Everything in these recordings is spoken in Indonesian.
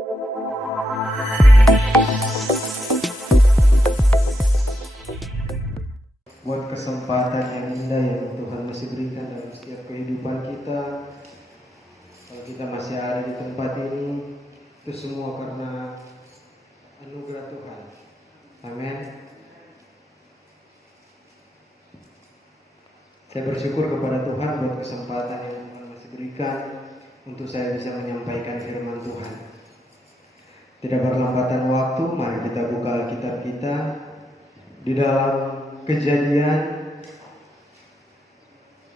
Buat kesempatan yang indah yang Tuhan masih berikan dalam setiap kehidupan kita. Kalau kita masih ada di tempat ini, itu semua karena anugerah Tuhan. Amin. Saya bersyukur kepada Tuhan buat kesempatan yang Tuhan masih berikan untuk saya bisa menyampaikan firman Tuhan. Tidak berlambatan waktu, mari kita buka Alkitab kita di dalam Kejadian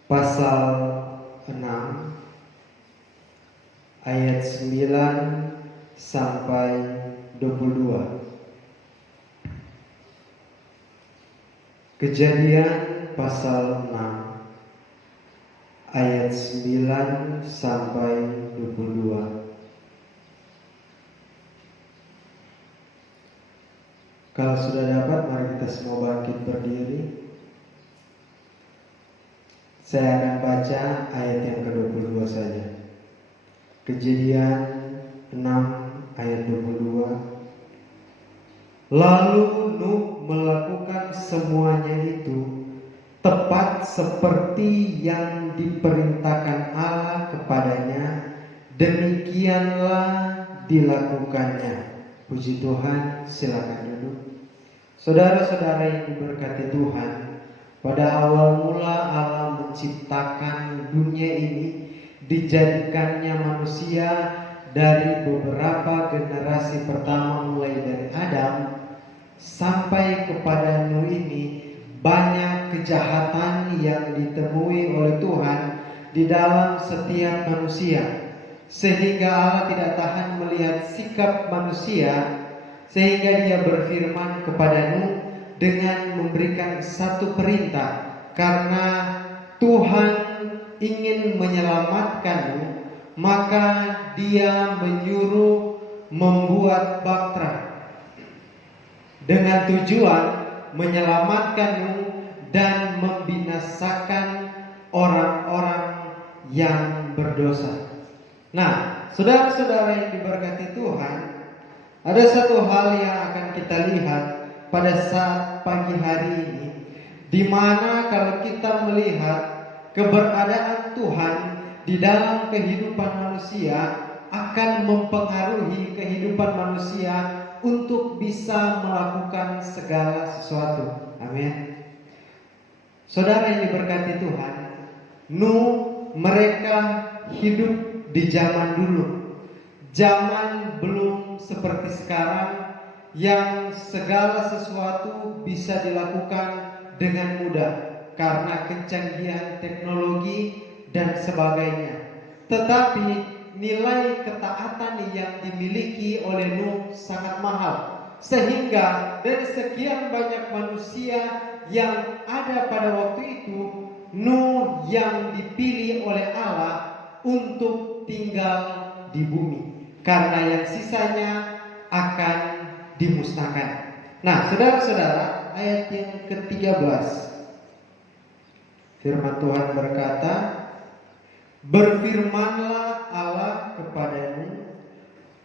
pasal 6 ayat 9 sampai 22. Kejadian pasal 6 ayat 9 sampai 22. Kalau sudah dapat, mari kita semua bangkit berdiri. Saya akan baca ayat yang ke-22 saja. Kejadian 6 ayat 22. Lalu Nuh melakukan semuanya itu tepat seperti yang diperintahkan Allah kepadanya, demikianlah dilakukannya. Puji Tuhan, silakan duduk. Saudara-saudara yang diberkati Tuhan, pada awal mula Allah menciptakan dunia ini, dijadikannya manusia dari beberapa generasi pertama mulai dari Adam sampai kepada Nuh ini. Banyak kejahatan yang ditemui oleh Tuhan di dalam setiap manusia, sehingga Allah tidak tahan melihat sikap manusia, sehingga Dia berfirman kepada Nuh dengan memberikan satu perintah. Karena Tuhan ingin menyelamatkan Nuh, maka Dia menyuruh membuat bahtera dengan tujuan menyelamatkan Nuh dan membinasakan orang-orang yang berdosa. Nah, saudara-saudara yang diberkati Tuhan, ada satu hal yang akan kita lihat pada saat pagi hari ini, di mana kalau kita melihat keberadaan Tuhan di dalam kehidupan manusia akan mempengaruhi kehidupan manusia untuk bisa melakukan segala sesuatu. Amin. Saudara yang diberkati Tuhan, Nuh mereka hidup di zaman dulu, zaman belum seperti sekarang yang segala sesuatu bisa dilakukan dengan mudah karena kecanggihan teknologi dan sebagainya. Tetapi nilai ketaatan yang dimiliki oleh Nuh sangat mahal, sehingga dari sekian banyak manusia yang ada pada waktu itu, Nuh yang dipilih oleh Allah untuk tinggal di bumi, karena yang sisanya akan dimusnahkan. Nah, saudara-saudara, ayat yang ke-13, firman Tuhan berkata, berfirmanlah Allah kepada Nuh,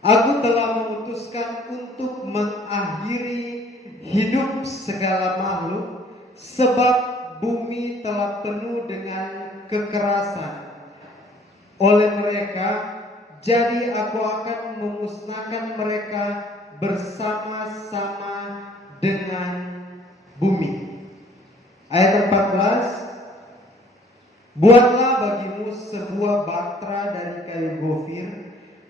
aku telah memutuskan untuk mengakhiri hidup segala makhluk, sebab bumi telah penuh dengan kekerasan oleh mereka, jadi aku akan memusnahkan mereka bersama-sama dengan bumi. Ayat 14, buatlah bagimu sebuah bahtera dari kayu gofir.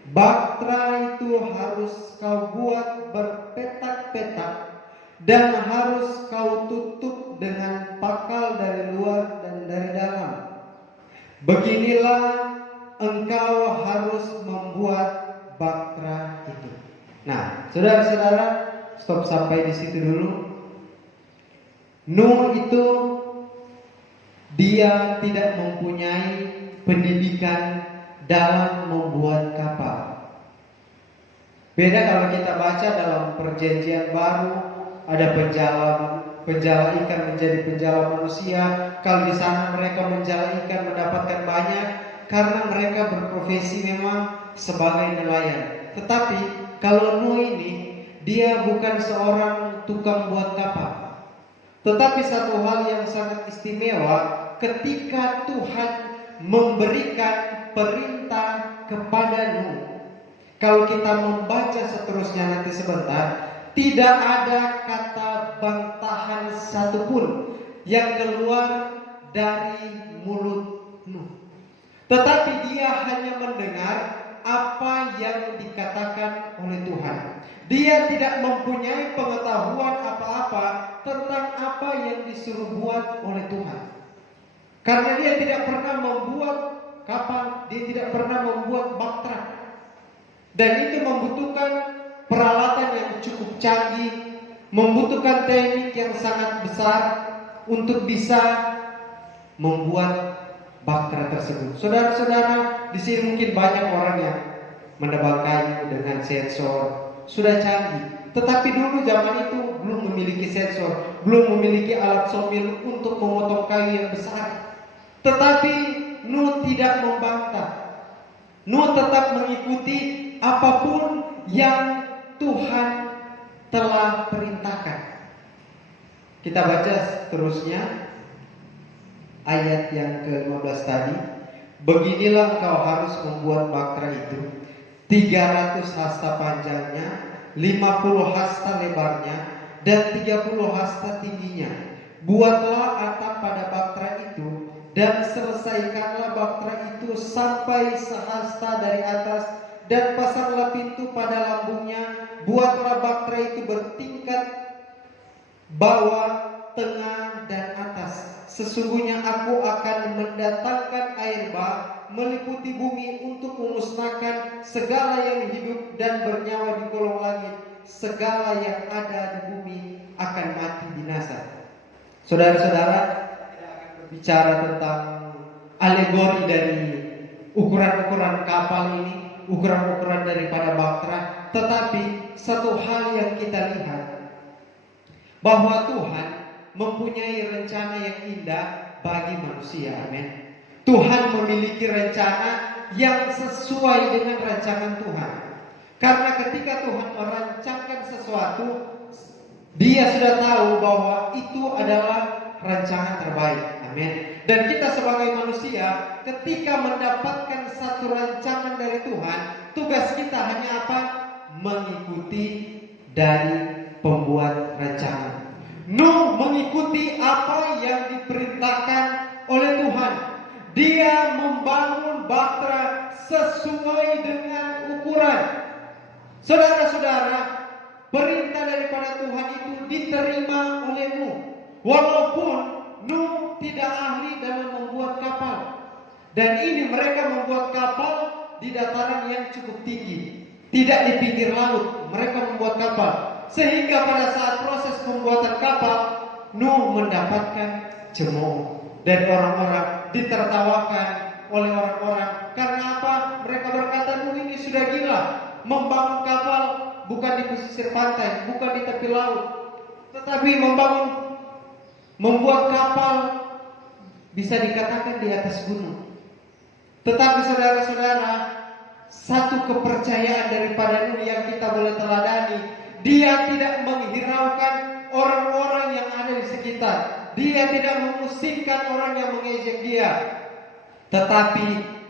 Bahtera itu harus kau buat berpetak-petak dan harus kau tutup dengan pakal dari luar dan dari dalam. Beginilah engkau harus membuat bahtera itu. Nah, saudara-saudara, stop sampai di situ dulu. Nuh itu dia tidak mempunyai pendidikan dalam membuat kapal. Beda kalau kita baca dalam Perjanjian Baru, ada penjala ikan menjadi penjala manusia. Kalau di sana mereka menjala ikan mendapatkan banyak, karena mereka berprofesi memang sebagai nelayan. Tetapi kalau Nuh ini, dia bukan seorang tukang buat kapal. Tetapi satu hal yang sangat istimewa, ketika Tuhan memberikan perintah kepada Nuh. Kalau kita membaca seterusnya nanti sebentar, tidak ada kata bantahan satupun yang keluar dari mulut Nuh. Tetapi dia hanya mendengar apa yang dikatakan oleh Tuhan. Dia tidak mempunyai pengetahuan apa-apa tentang apa yang disuruh buat oleh Tuhan. Karena dia tidak pernah membuat kapal, dia tidak pernah membuat bahtera. Dan itu membutuhkan peralatan yang cukup canggih, membutuhkan teknik yang sangat besar untuk bisa membuat bahtera tersebut. Saudara-saudara, di sini mungkin banyak orang yang menebang kayu dengan sensor, sudah canggih. Tetapi dulu zaman itu belum memiliki sensor, belum memiliki alat somil untuk memotong kayu yang besar. Tetapi Nuh tidak membantah. Nuh tetap mengikuti apapun yang Tuhan telah perintahkan. Kita baca seterusnya ayat yang ke-15 tadi. Beginilah engkau harus membuat bahtera itu, 300 hasta panjangnya, 50 hasta lebarnya, dan 30 hasta tingginya. Buatlah atap pada bahtera itu, dan selesaikanlah bahtera itu sampai sehasta dari atas, dan pasanglah pintu pada lambungnya. Buatlah bahtera itu bertingkat, bawah, tengah, dan atas. Sesungguhnya aku akan mendatangkan air bah meliputi bumi untuk memusnahkan segala yang hidup dan bernyawa di kolong langit. Segala yang ada di bumi akan mati binasa. Saudara-saudara, kita akan berbicara tentang alegori dari ukuran-ukuran kapal ini, ukuran-ukuran daripada bahtera. Tetapi satu hal yang kita lihat, bahwa Tuhan mempunyai rencana yang indah bagi manusia. Amin. Tuhan memiliki rencana yang sesuai dengan rancangan Tuhan. Karena ketika Tuhan merancangkan sesuatu, Dia sudah tahu bahwa itu adalah rancangan terbaik. Amin. Dan kita sebagai manusia, ketika mendapatkan satu rancangan dari Tuhan, tugas kita hanya apa? Mengikuti dari pembuat rancangan. Nuh mengikuti apa yang diperintahkan oleh Tuhan. Dia membangun bahtera sesuai dengan ukuran. Saudara-saudara, perintah daripada Tuhan itu diterima oleh Nuh. Walaupun Nuh tidak ahli dalam membuat kapal. Dan ini mereka membuat kapal di dataran yang cukup tinggi, tidak di pinggir laut. Mereka membuat kapal, sehingga pada saat proses pembuatan kapal, Nuh mendapatkan cemooh. Dan orang-orang ditertawakan oleh orang-orang. Karena apa? Mereka berkata, Nuh ini sudah gila. Membangun kapal bukan di pesisir pantai, bukan di tepi laut, tetapi membuat kapal bisa dikatakan di atas gunung. Tetapi saudara-saudara, satu kepercayaan daripada Nuh yang kita boleh teladani, dia tidak menghiraukan orang-orang yang ada di sekitar. Dia tidak memusingkan orang yang mengejek dia, tetapi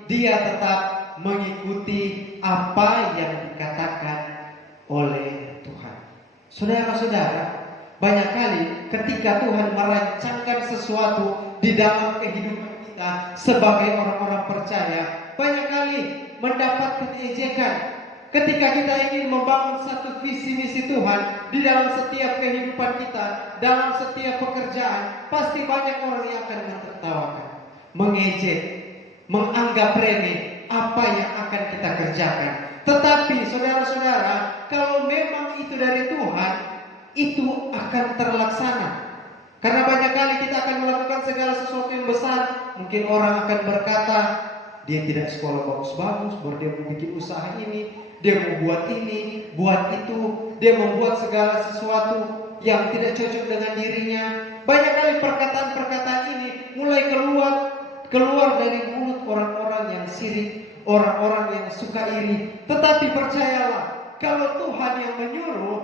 dia tetap mengikuti apa yang dikatakan oleh Tuhan. Saudara-saudara, banyak kali ketika Tuhan merancangkan sesuatu di dalam kehidupan kita sebagai orang-orang percaya, banyak kali mendapatkan ejekan. Ketika kita ingin membangun satu visi misi Tuhan di dalam setiap kehidupan kita, dalam setiap pekerjaan, pasti banyak orang yang akan mentertawakan, mengejek, menganggap remeh apa yang akan kita kerjakan. Tetapi saudara-saudara, kalau memang itu dari Tuhan, itu akan terlaksana. Karena banyak kali kita akan melakukan segala sesuatu yang besar. Mungkin orang akan berkata, dia tidak sekolah bagus-bagus, baru dia membuat usaha ini, dia membuat ini, buat itu, dia membuat segala sesuatu yang tidak cocok dengan dirinya. Banyak kali perkataan-perkataan ini mulai keluar dari mulut orang-orang yang sirik, orang-orang yang suka iri. Tetapi percayalah, kalau Tuhan yang menyuruh,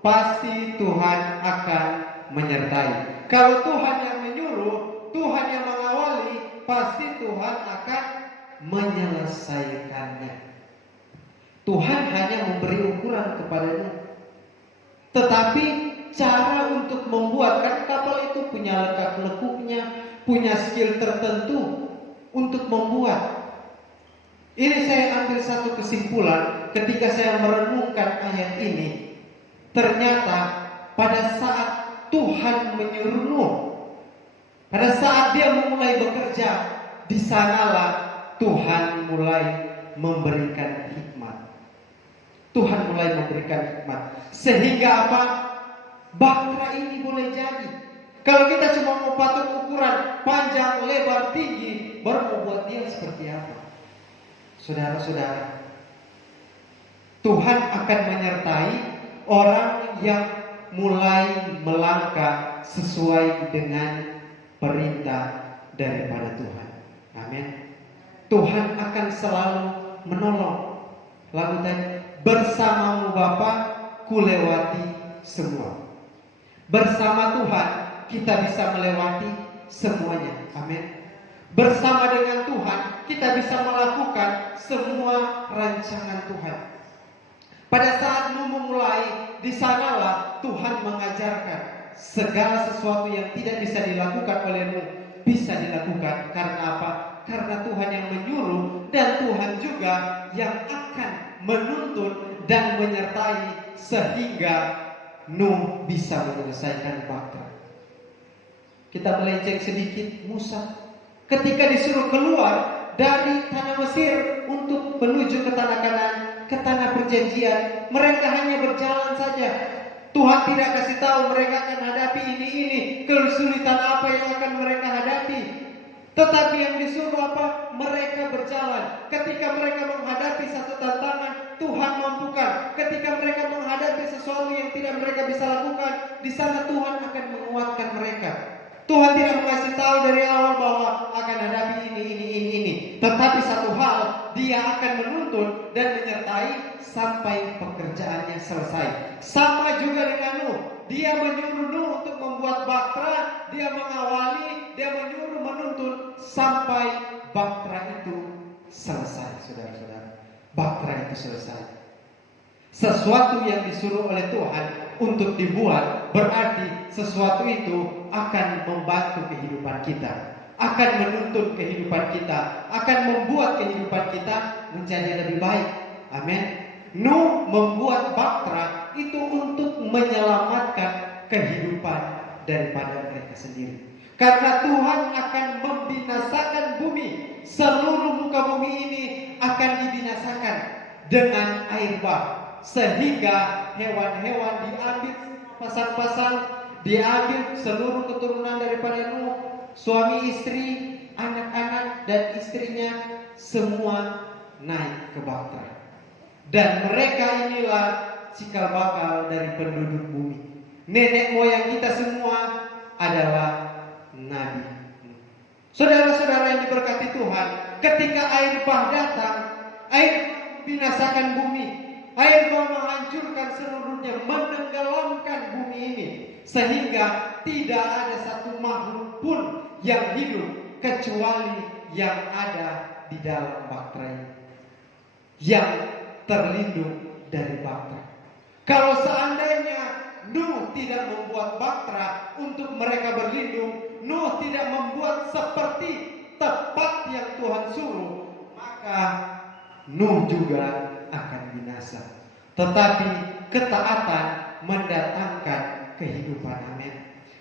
pasti Tuhan akan menyertai. Kalau Tuhan yang menyuruh, Tuhan yang mengawali, pasti Tuhan akan menyelesaikannya. Tuhan hanya memberi ukuran kepadanya. Tetapi cara untuk membuat, kan kapal itu punya lekuk-lekuknya, punya skill tertentu untuk membuat. Ini saya ambil satu kesimpulan ketika saya merenungkan ayat ini. Ternyata pada saat Tuhan menyuruh Nuh, pada saat dia memulai bekerja, di sanalah Tuhan mulai memberikan hikmat. Tuhan mulai memberikan hikmat. Sehingga apa? Bahtera ini boleh jadi. Kalau kita cuma mau patok ukuran panjang, lebar, tinggi, baru mau buat dia seperti apa? Saudara-saudara, Tuhan akan menyertai orang yang mulai melangkah sesuai dengan perintah daripada Tuhan. Amin. Tuhan akan selalu menolong. Lagu tadi, bersamamu Bapa, kulewati semua. Bersama Tuhan kita bisa melewati semuanya. Amin. Bersama dengan Tuhan kita bisa melakukan semua rancangan Tuhan. Pada saat Nuh memulai, di sanalah Tuhan mengajarkan segala sesuatu yang tidak bisa dilakukan oleh Nuh bisa dilakukan. Karena apa? Karena Tuhan yang menyuruh dan Tuhan juga yang akan menuntun dan menyertai sehingga Nuh bisa menyelesaikan bahtera. Kita melenceng sedikit. Musa ketika disuruh keluar dari tanah Mesir untuk menuju ke tanah Kanaan, ke tanah perjanjian, mereka hanya berjalan saja. Tuhan tidak kasih tahu mereka akan hadapi ini, kesulitan apa yang akan mereka hadapi. Tetapi yang disuruh apa? Mereka berjalan. Ketika mereka menghadapi satu tantangan, Tuhan mampukan. Ketika mereka menghadapi sesuatu yang tidak mereka bisa lakukan, di sana Tuhan akan menguatkan mereka. Tuhan tidak mengasih tahu dari awal bahwa akan hadapi ini. Tetapi satu hal, Dia akan menuntun dan menyertai sampai pekerjaannya selesai. Sama juga dengan Nuh. Dia menyuruh Nuh untuk membuat bahtera, dia mengawali, dia menyuruh menuntun sampai bahtera itu selesai, saudara-saudara. Bahtera itu selesai. Sesuatu yang disuruh oleh Tuhan untuk dibuat, berarti sesuatu itu akan membantu kehidupan kita, akan menuntun kehidupan kita, akan membuat kehidupan kita menjadi lebih baik. Amin. Nuh membuat bahtera itu untuk menyelamatkan kehidupan daripada mereka sendiri. Karena Tuhan akan membinasakan bumi, seluruh muka bumi ini akan dibinasakan dengan air bah, sehingga hewan-hewan diambil pasang-pasang, diambil seluruh keturunan daripada Nuh, suami istri, anak-anak dan istrinya semua naik ke bahtera. Dan mereka inilah cikal bakal dari penduduk bumi. Nenek moyang kita semua adalah nabi. Saudara-saudara yang diberkati Tuhan, ketika air bah datang, air binasakan bumi, air bah menghancurkan seluruhnya, menenggelamkan bumi ini, sehingga tidak ada satu makhluk pun yang hidup kecuali yang ada di dalam bahtera ini, yang terlindung dari bahtera. Kalau seandainya Nuh tidak membuat bahtera untuk mereka berlindung, Nuh tidak membuat seperti tepat yang Tuhan suruh, maka Nuh juga akan binasa. Tetapi ketaatan mendatangkan kehidupan. Amin.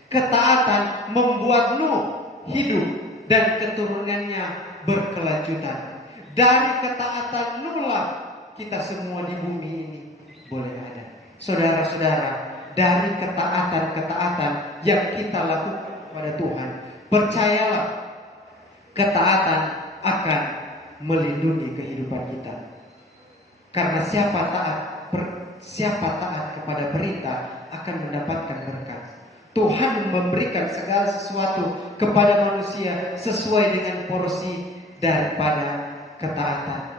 Ketaatan membuat Nuh hidup dan keturunannya berkelanjutan. Dari ketaatan Nuh lah kita semua di bumi ini boleh ada. Saudara-saudara, dari ketaatan-ketaatan yang kita lakukan pada Tuhan, percayalah, ketaatan akan melindungi kehidupan kita. Karena siapa taat kepada perintah akan mendapatkan berkat. Tuhan memberikan segala sesuatu kepada manusia sesuai dengan porsi daripada ketaatan.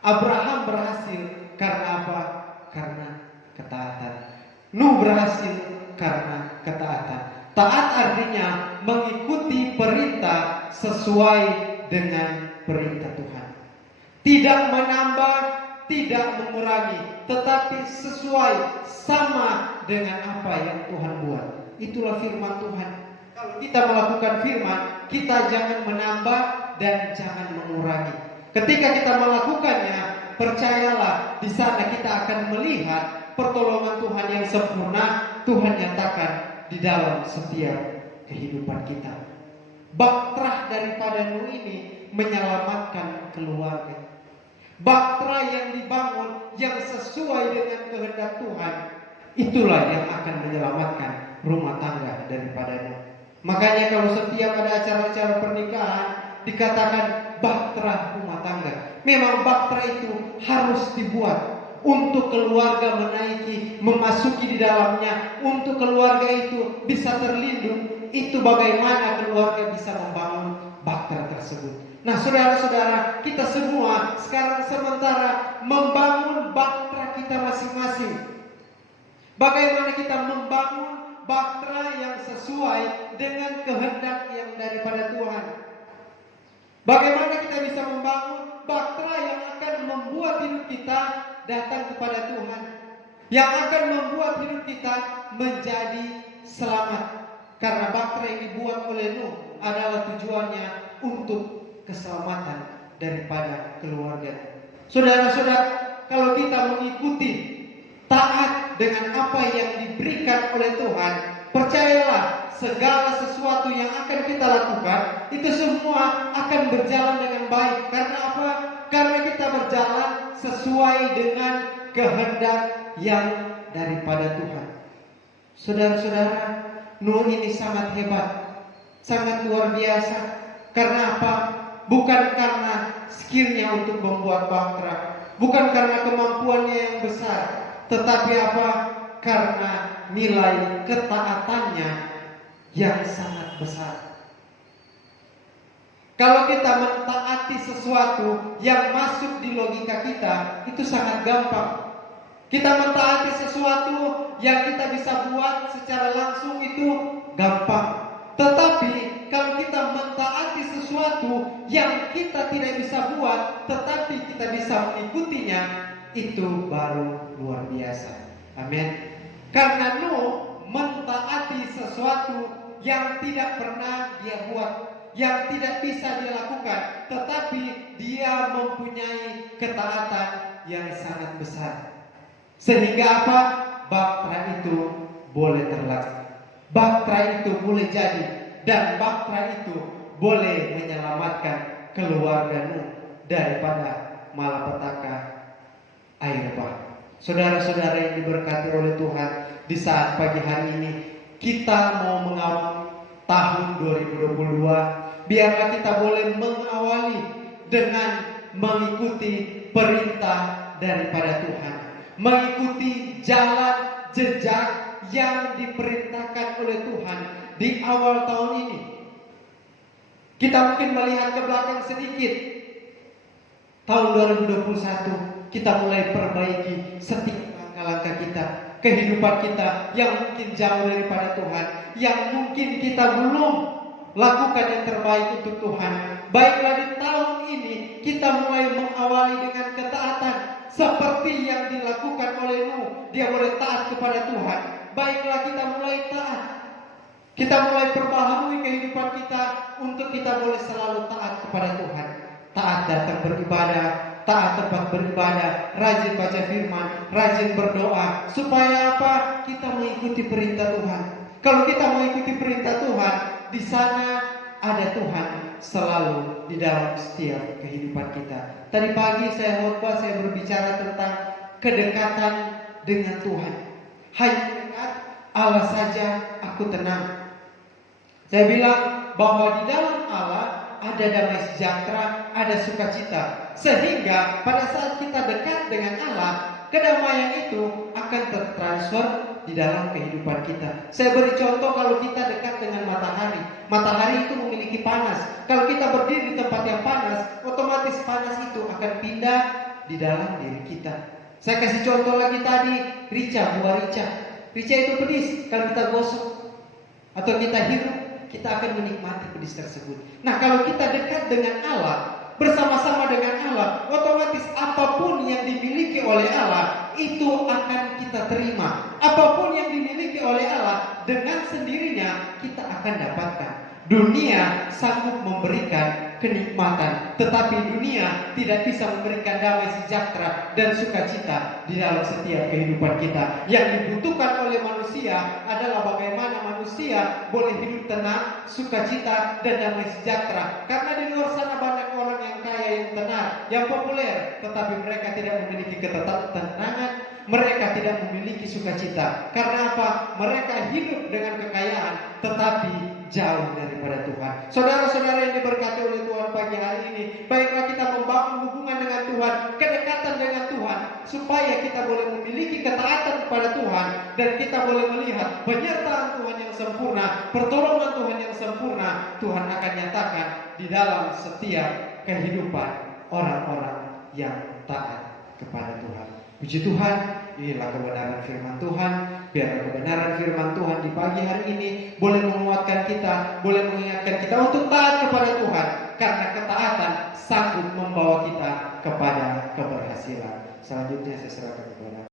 Abraham berhasil karena apa? Karena ketaatan. Nuh berhasil karena ketaatan. Taat artinya mengikuti perintah sesuai dengan perintah Tuhan. Tidak menambah, tidak mengurangi, tetapi sesuai sama dengan apa yang Tuhan buat. Itulah firman Tuhan. Kalau kita melakukan firman, kita jangan menambah dan jangan mengurangi. Ketika kita melakukannya, percayalah, di sana kita akan melihat pertolongan Tuhan yang sempurna. Tuhan nyatakan di dalam setiap kehidupan kita. Bahtera daripada Nuh ini menyelamatkan keluarga. Bahtera yang dibangun yang sesuai dengan kehendak Tuhan, itulah yang akan menyelamatkan rumah tangga daripada Nuh. Makanya kalau setiap ada acara-acara pernikahan dikatakan bahtera rumah tangga. Memang bahtera itu harus dibuat untuk keluarga menaiki, memasuki di dalamnya, untuk keluarga itu bisa terlindung. Itu bagaimana keluarga bisa membangun bahtera tersebut. Nah, saudara-saudara, kita semua sekarang sementara membangun bahtera kita masing-masing. Bagaimana kita membangun bahtera yang sesuai dengan kehendak yang daripada Tuhan. Bagaimana kita bisa membangun bahtera yang akan membuat hidup kita datang kepada Tuhan, yang akan membuat hidup kita menjadi selamat. Karena bahtera yang dibuat oleh Nuh adalah tujuannya untuk keselamatan daripada keluarga. Saudara-saudara, kalau kita mengikuti taat dengan apa yang diberikan oleh Tuhan, percayalah segala sesuatu yang akan kita lakukan itu semua akan berjalan dengan baik. Karena apa? Karena kita berjalan sesuai dengan kehendak yang daripada Tuhan. Saudara-saudara, Nuh ini sangat hebat, sangat luar biasa. Karena apa? Bukan karena skillnya untuk membuat bahtera, bukan karena kemampuannya yang besar, tetapi apa? Karena nilai ketaatannya yang sangat besar. Kalau kita mentaati sesuatu yang masuk di logika kita, itu sangat gampang. Kita mentaati sesuatu yang kita bisa buat secara langsung itu gampang. Tetapi kalau kita mentaati sesuatu yang kita tidak bisa buat, tetapi kita bisa mengikutinya, itu baru luar biasa. Amin. Karena Nuh mentaati sesuatu yang tidak pernah dia buat, yang tidak bisa dia lakukan, tetapi dia mempunyai ketaatan yang sangat besar. Sehingga apa? Bahtera itu boleh terlaksana, bahtera itu boleh jadi, dan bahtera itu boleh menyelamatkan keluarga Nuh daripada malapetaka air bah. Saudara-saudara yang diberkati oleh Tuhan, di saat pagi hari ini kita mau mengawali tahun 2022, biarlah kita boleh mengawali dengan mengikuti perintah daripada Tuhan, mengikuti jalan jejak yang diperintahkan oleh Tuhan di awal tahun ini. Kita mungkin melihat ke belakang sedikit. Tahun 2021 kita mulai perbaiki setiap langkah-langkah kita, kehidupan kita yang mungkin jauh daripada Tuhan, yang mungkin kita belum lakukan yang terbaik untuk Tuhan. Baiklah di tahun ini kita mulai mengawali dengan ketaatan seperti yang dilakukan oleh Nuh. Dia boleh taat kepada Tuhan. Baiklah kita mulai taat. Kita mulai perbaharui kehidupan kita untuk kita boleh selalu taat kepada Tuhan. Taat datang beribadah, taat tempat beribadah, rajin baca firman, rajin berdoa. Supaya apa? Kita mengikuti perintah Tuhan. Kalau kita mengikuti perintah Tuhan, di sana ada Tuhan selalu di dalam setiap kehidupan kita. Tadi pagi saya khotbah, saya berbicara tentang kedekatan dengan Tuhan. Hanya dekat Allah saja aku tenang. Saya bilang bahwa di dalam Allah ada damai sejahtera, ada sukacita. Sehingga pada saat kita dekat dengan Allah, kedamaian itu akan tertransfer di dalam kehidupan kita. Saya beri contoh, kalau kita dekat dengan matahari. Matahari itu memiliki panas. Kalau kita berdiri di tempat yang panas, otomatis panas itu akan pindah di dalam diri kita. Saya kasih contoh lagi tadi, rica, buah rica. Rica itu pedis, kalau kita gosok atau kita hirup, kita akan menikmati pedis tersebut. Nah, kalau kita dekat dengan Allah, bersama-sama dengan Allah, otomatis apapun yang dimiliki oleh Allah itu akan kita terima. Apapun yang dimiliki oleh Allah, dengan sendirinya kita akan dapatkan. Dunia sanggup memberikan kenikmatan, tetapi dunia tidak bisa memberikan damai sejahtera dan sukacita di dalam setiap kehidupan kita. Yang dibutuhkan oleh manusia adalah bagaimana manusia boleh hidup tenang, sukacita, dan damai sejahtera. Karena di luar sana banyak orang yang kaya, yang tenar, yang populer, tetapi mereka tidak memiliki ketenangan, mereka tidak memiliki sukacita. Karena apa? Mereka hidup dengan kekayaan, tetapi jauh daripada Tuhan. Saudara-saudara yang diberkati oleh Tuhan pagi hari ini, baiklah kita membangun hubungan dengan Tuhan, kedekatan dengan Tuhan, supaya kita boleh memiliki ketaatan kepada Tuhan, dan kita boleh melihat penyertaan Tuhan yang sempurna, pertolongan Tuhan yang sempurna. Tuhan akan nyatakan di dalam setiap kehidupan orang-orang yang taat kepada Tuhan. Puji Tuhan, inilah kebenaran firman Tuhan. Biar kebenaran firman Tuhan di pagi hari ini boleh menguatkan kita, boleh mengingatkan kita untuk taat kepada Tuhan. Karena ketaatan sanggup membawa kita kepada keberhasilan. Selanjutnya saya serahkan kepada